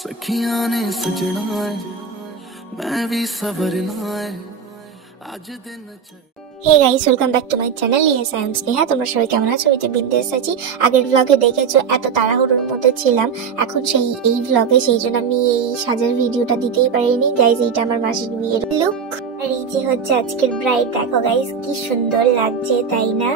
सखियां ने सजना है मैं भी सवरना है आज दिन hey guys, welcome back to my channel. Yes I am Sneha. তোমরা সবাই কেমন আছো? ওই যে বিন্দেশ আছি। আগের ব্লগে দেখেছো এত তাড়াহুড়োর মধ্যে ছিলাম, এখন এই ব্লগে সেই জন্য আমি এই সাজার ভিডিওটা দিতেই পারিনি গাইস। এইটা আমার মাসির বিয়ের লুক, আর এই যে হচ্ছে আজকের ব্রাইড। দেখো গাইস কি সুন্দর লাগছে, তাই না?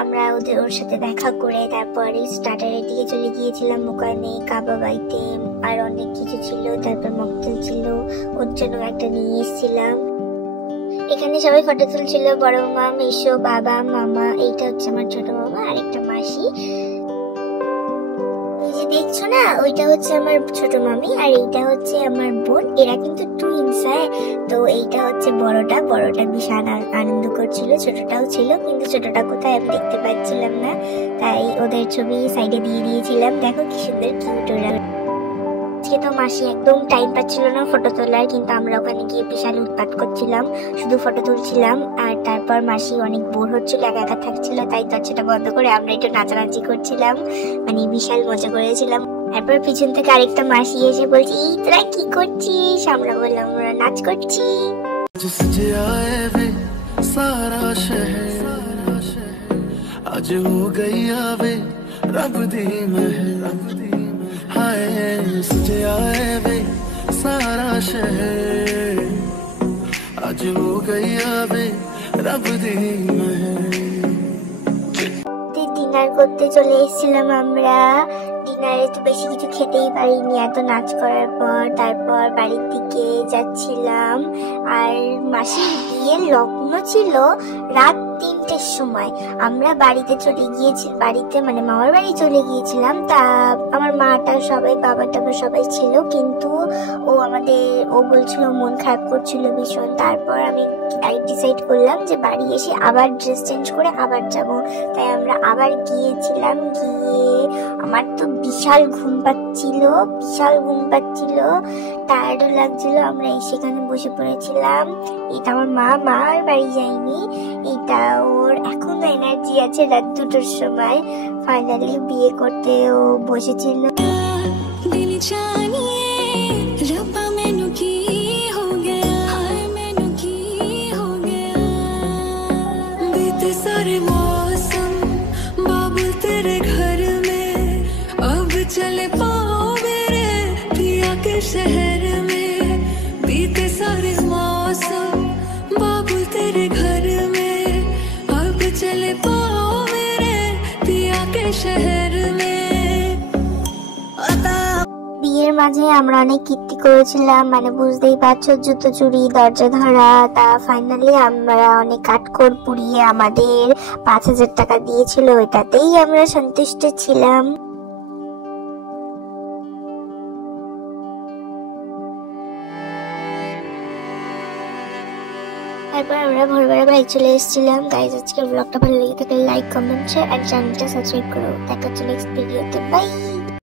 আমরা ওর সাথে দেখা করে তারপরে স্টার্টারের দিকে চলে গিয়েছিলাম। ওখানে কাবাব আইটেম আর অনেক কিছু ছিল, তারপর মকটেল ছিল, ওর জন্য একটা নিয়ে এসেছিলাম। এখানে সবাই ফটো তুলছিল, বড় মা, মেশো, বাবা, মামা। এইটা হচ্ছে আমার ছোট মামা আর একটা মাসি। এই যে দেখছো না, ওইটা হচ্ছে আমার ছোট মামি আর এইটা হচ্ছে আমার বোন। এরা কিন্তু টুইনস। তো এইটা হচ্ছে বড়টা বিশাল আনন্দ করছিল। ছোটটাও ছিল, কিন্তু ছোটটা কোথায় আমি দেখতে পাচ্ছিলাম না, তাই ওদের ছবি সাইডে দিয়ে দিয়েছিলাম। দেখো কি সুন্দর কিউট ওরা। আজকে তো মাসি একদম টাইম পাচ্ছিল না ফটো তোলার, কিন্তু আমরা ওখানে গিয়ে বিশাল উৎপাত করছিলাম, শুধু ফটো তুলছিলাম। আর তারপর মাসি অনেক বোর হচ্ছিল, একা একা থাকছিল, তাই দরজাটা বন্ধ করে আমরা একটু নাচানাচি করছিলাম, মানে বিশাল মজা করেছিলাম। তারপর পিছন থেকে আরেকটা মাসি এসে বলছি, তোরা কি করছিস? আমরা বললাম আমরা নাচ করছি। आज हो गई आवे रब दी महर हाय सजे आए वे सारा शहर आज हो गई आवे रब दी महर। ডিনার করতে চলে এসেছিলাম আমরা। ডিনারে তো বেশি কিছু খেতেই পারিনি এত নাচ করার পর। তারপর বাড়ির দিকে যাচ্ছিলাম, আর মাসির বিয়ের লগ্ন ছিল রাত 3টের সময়। আমরা বাড়িতে চলে গিয়েছি, বাড়িতে মানে মামার বাড়ি চলে গিয়েছিলাম। তা আমার মাটা সবাই, বাবা টাবা সবাই ছিল, কিন্তু ও বলছিল, মন খারাপ করছিল ভীষণ। তারপর আমি ডিসাইড করলাম যে বাড়ি এসে আবার ড্রেস চেঞ্জ করে আবার যাব। তাই আমরা আবার গিয়েছিলাম। গিয়ে আমার তো বিশাল ঘুম পাচ্ছিল, টায়ার্ডও লাগছিল। আমরা সেখানে বসে পড়েছিলাম। এটা আমার মা আর বাড়ি যায়নি, এটা ওর এখন এনার্জি আছে রাত 2টোর সময়। ফাইনালি বিয়ে করতে ও বসেছিল। सारे मौसम बाबुल तेरे घर में अब चले पाओ मेरे पिया के शहर में बीते सारे मौसम बाबुल तेरे घर में अब चले पाओ मेरे पिया के शहर में। বিয়ের মাঝে আমরা অনেক কীর্তি করেছিলাম, মানে বুঝতেই পারছো, জুতো চুরি, দরজা ধরা। তা ফাইনালি আমরা অনেক কাঠখড় পুড়িয়ে আমাদের 5,000 টাকা দিয়েছিল, ওইটাতেই আমরা সন্তুষ্ট ছিলাম। তারপর আমরা ভোরবেলা বাড়ি চলে এসেছিলাম। গাইজ আজকের ব্লগটা ভালো লেগে থাকলে লাইক, কমেন্ট, শেয়ার আর চ্যানেলটা সাবস্ক্রাইব করো। দেখা হচ্ছে নেক্সট ভিডিওতে। বাই।